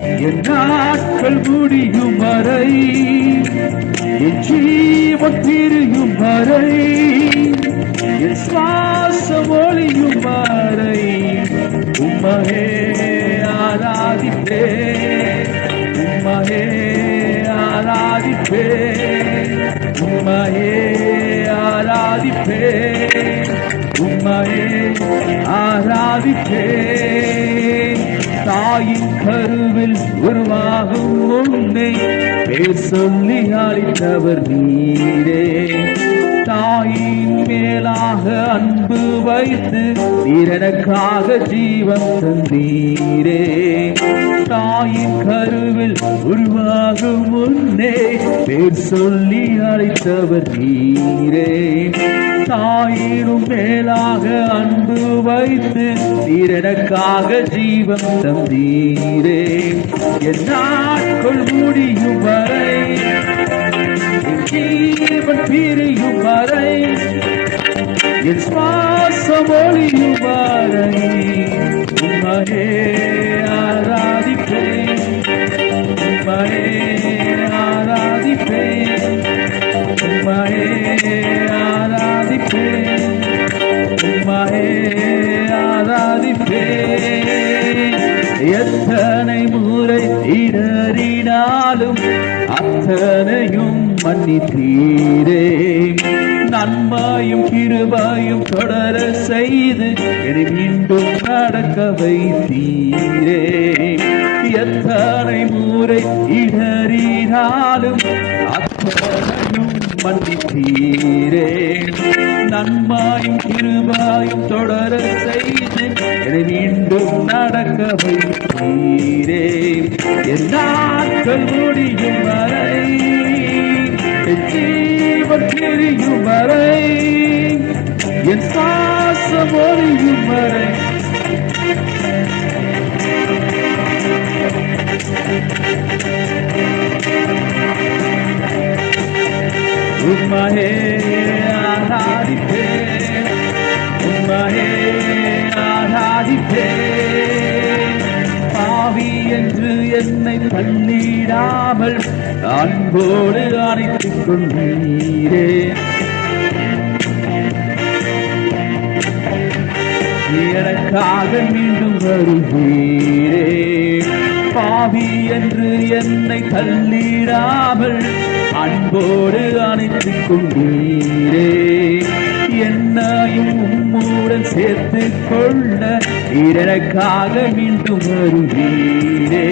என் நாட்கள் முடியும் வரை, என் ஜீவன் பிரியும் வரை, என் சுவாசம் ஒளியும் வரை உம்மையே ஆராதிப்பே, உம்மையே ஆராதிப்பே, உம்மையே ஆராதிப்பே, உம்மையே ஆராதிப்பே. தாயின் கருவில் உருவாகும் முன்னே பேர் சொல்லி அளித்தவர் நீரே. தாயின் மேலாக அன்பு வைத்து நீரனுக்காக ஜீவன் தந்தீரே. தாயின் கருவில் உருவாகும் முன்னே பேர் சொல்லி அழைத்தவர் நீரே. தாயினும் மேலாக அன்பு வைத்து நீரனுக்காக ஜீவன் தந்தீரே. என் நாட்கள் முடியும் வரை, என் ஜீவன் பிரியும் வரை, என் சுவாசம் ஒளியும் வரை உம்மையே ஆராதிப்பேன், உம்மையே ஆராதிப்பேன், உம்மையே ஆராதிப்பேன், உம்மையே ஆராதிப்பேன். எத்தனை முறை இடறினாலும் அத்தனையும் மன்னித்தீரே. நன்மையும் கிருபையும் தொடர செய்து என்னை மீண்டும் நடக்க வைத்தீரே. எத்தனை முறை இடறினாலும் அத்தனையும் மன்னித்தீரே. நன்மையும் கிருபையும் தொடர செய்து என்னை மீண்டும் நடக்க வைத்தீரே. என் நாட்கள் முடியும் வரை, என் ஜீவன் பிரியும் வரை, என் சுவாசம் ஒளியும் வரை உம்மையே ஆராதிப்பேன், உம்மையே ஆராதிப்பேன். பாவி என்று என்னை தள்ளிடாமல் அன்போடு அணைத்துக் கொண்டீரே. எனக்காக மீண்டும் வருவீரே. பாவி என்று என்னை தள்ளிடாமல் அன்போடு அணைத்துக் கொண்டீரே. என்னையும் உம்முடன் சேர்த்துக் கொள்ள எனக்காக மீண்டும் வருவீரே.